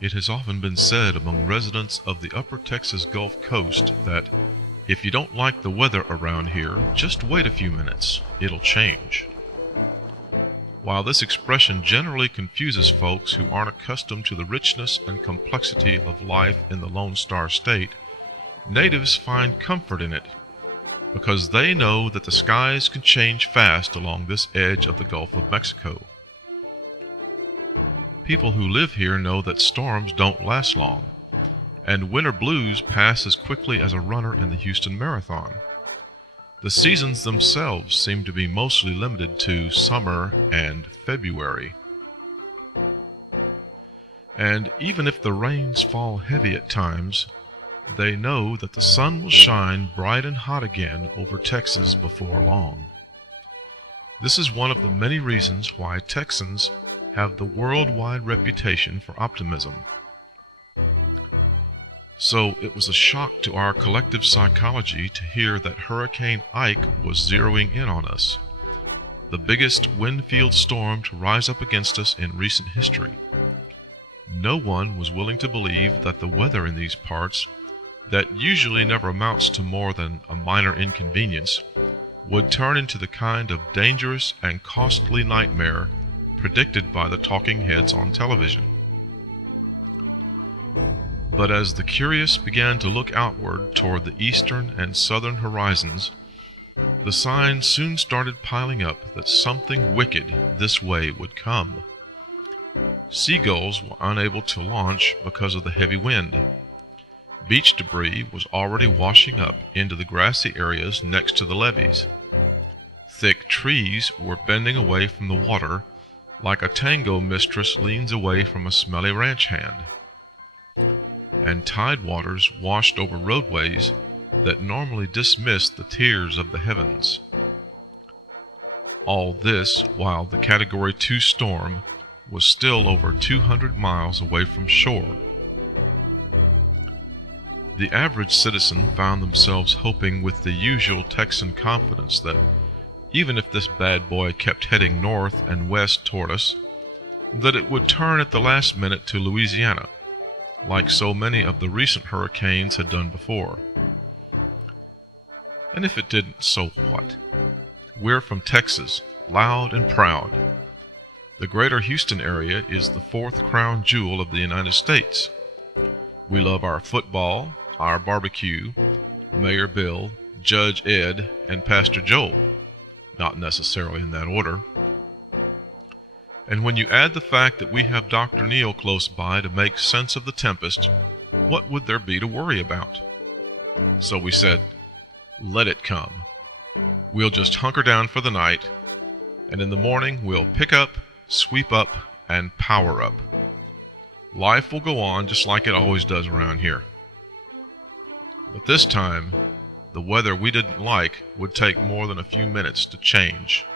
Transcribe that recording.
It has often been said among residents of the upper Texas Gulf Coast that if you don't like the weather around here, just wait a few minutes, it'll change. While this expression generally confuses folks who aren't accustomed to the richness and complexity of life in the Lone Star State, natives find comfort in it because they know that the skies can change fast along this edge of the Gulf of Mexico. People who live here know that storms don't last long, and winter blues pass as quickly as a runner in the Houston Marathon. The seasons themselves seem to be mostly limited to summer and February. And even if the rains fall heavy at times, they know that the sun will shine bright and hot again over Texas before long. This is one of the many reasons why Texans have the worldwide reputation for optimism. So it was a shock to our collective psychology to hear that Hurricane Ike was zeroing in on us, the biggest wind-field storm to rise up against us in recent history. No one was willing to believe that the weather in these parts, that usually never amounts to more than a minor inconvenience, would turn into the kind of dangerous and costly nightmare predicted by the talking heads on television. But as the curious began to look outward toward the eastern and southern horizons, the signs soon started piling up that something wicked this way would come. Seagulls were unable to launch because of the heavy wind. Beach debris was already washing up into the grassy areas next to the levees. Thick trees were bending away from the water like a tango mistress leans away from a smelly ranch hand. And tide waters washed over roadways that normally dismiss the tears of the heavens. All this while the Category 2 storm was still over 200 miles away from shore. The average citizen found themselves hoping with the usual Texan confidence that even if this bad boy kept heading north and west toward us, that it would turn at the last minute to Louisiana, like so many of the recent hurricanes had done before. And if it didn't, so what? We're from Texas, loud and proud. The greater Houston area is the fourth crown jewel of the United States. We love our football, our barbecue, Mayor Bill, Judge Ed, and Pastor Joel. Not necessarily in that order. And when you add the fact that we have Dr. Neal close by to make sense of the tempest, what would there be to worry about? So we said, let it come. We'll just hunker down for the night, and in the morning we'll pick up, sweep up, and power up. Life will go on just like it always does around here. But this time, the weather we didn't like would take more than a few minutes to change.